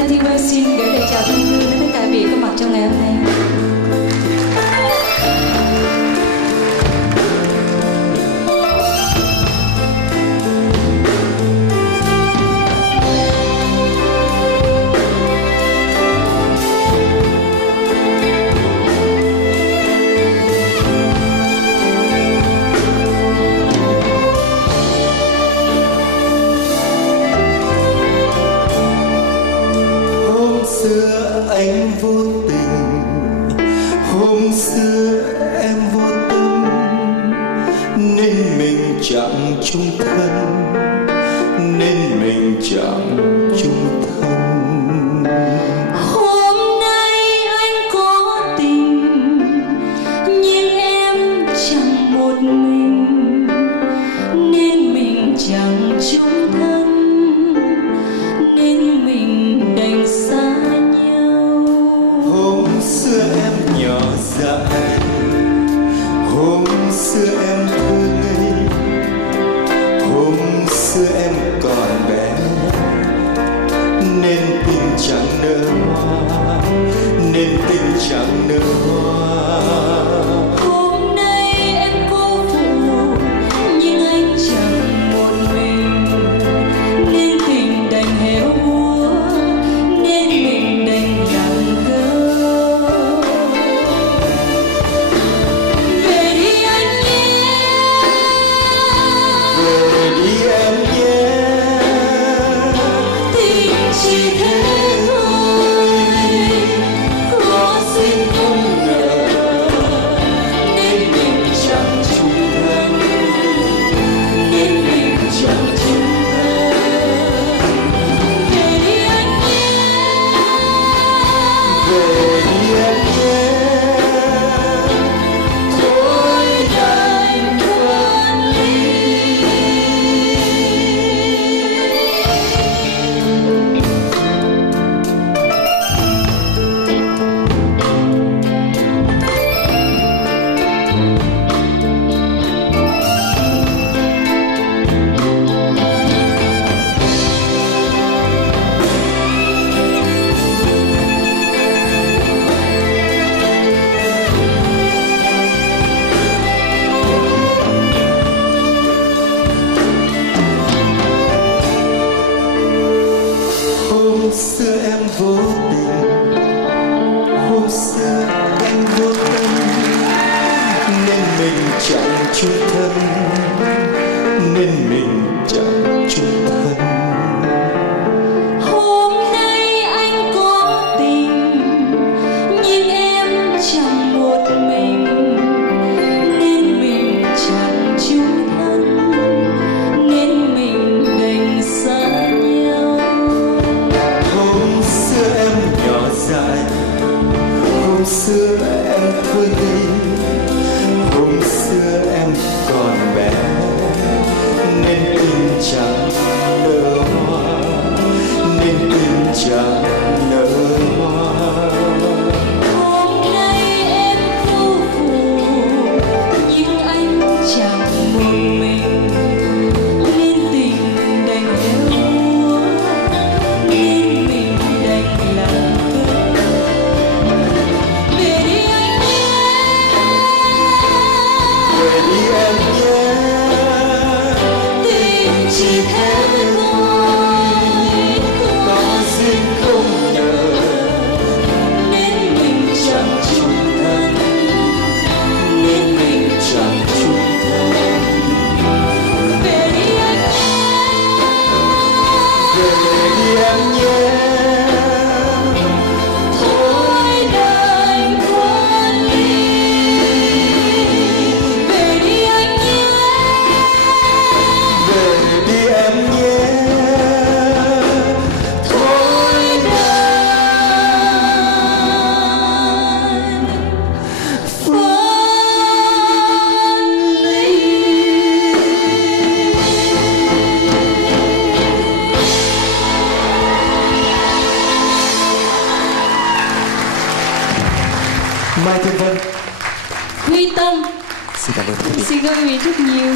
Mai Thiên Vân xin gửi lời chào thân thương đến tất cả vị có mặt trong ngày hôm nay. Anh vô tình, hôm xưa em vô tâm, nên mình chẳng chung thân, nên mình chẳng chung thân. Hôm nay anh có tình, nhưng em chẳng một mình, nên mình chẳng chung thân, nên mình đành xa. Hôm xưa em nhỏ dại, hôm xưa em thơ ngây, hôm xưa em còn bé, nên tình chẳng nở hoa, nên tình chẳng nở hoa. Hôm nay em cô phụ, nhưng anh chẳng một mình, nên tình đành héo úa, nên mình đành lặng câm. Chỉ thế thôi, có xin không ngờ, nên mình chẳng chung thân, nên mình chẳng chung thân. Về đi anh nhé, Về đi em nhé, thôi đành phân ly. Hôm xưa em vô tình, hôm xưa anh vô tâm, nên mình chẳng chung thân, nên mình chẳng chung thân. hôm nay anh có tình, nhưng em chẳng một mình, nên mình chẳng chung thân, nên mình đành xa nhau. Hôm xưa em nhỏ dại, hôm xưa em thơ ngây, hôm xưa em còn bé, nên tình chẳng nở hoa, nên tình chẳng nở hoa. Hôm nay em cô phụ, nhưng anh chẳng một mình, nên tình đành héo úa, nên mình đành lặng câm. Về đi anh nhé, Về đi em nhé, tình chỉ thế thôi, có duyên không ngờ, nên mình chẳng chung thân, nên mình chẳng chung thân. về đi anh nhé, Về đi em nhé, thôi đành phân ly. Về đi anh nhé, về đi em nhé, thôi đành phân ly. Mai Thiên Vân. Huy Tâm, Xin cảm ơn quý vị. xin cảm ơn rất nhiều.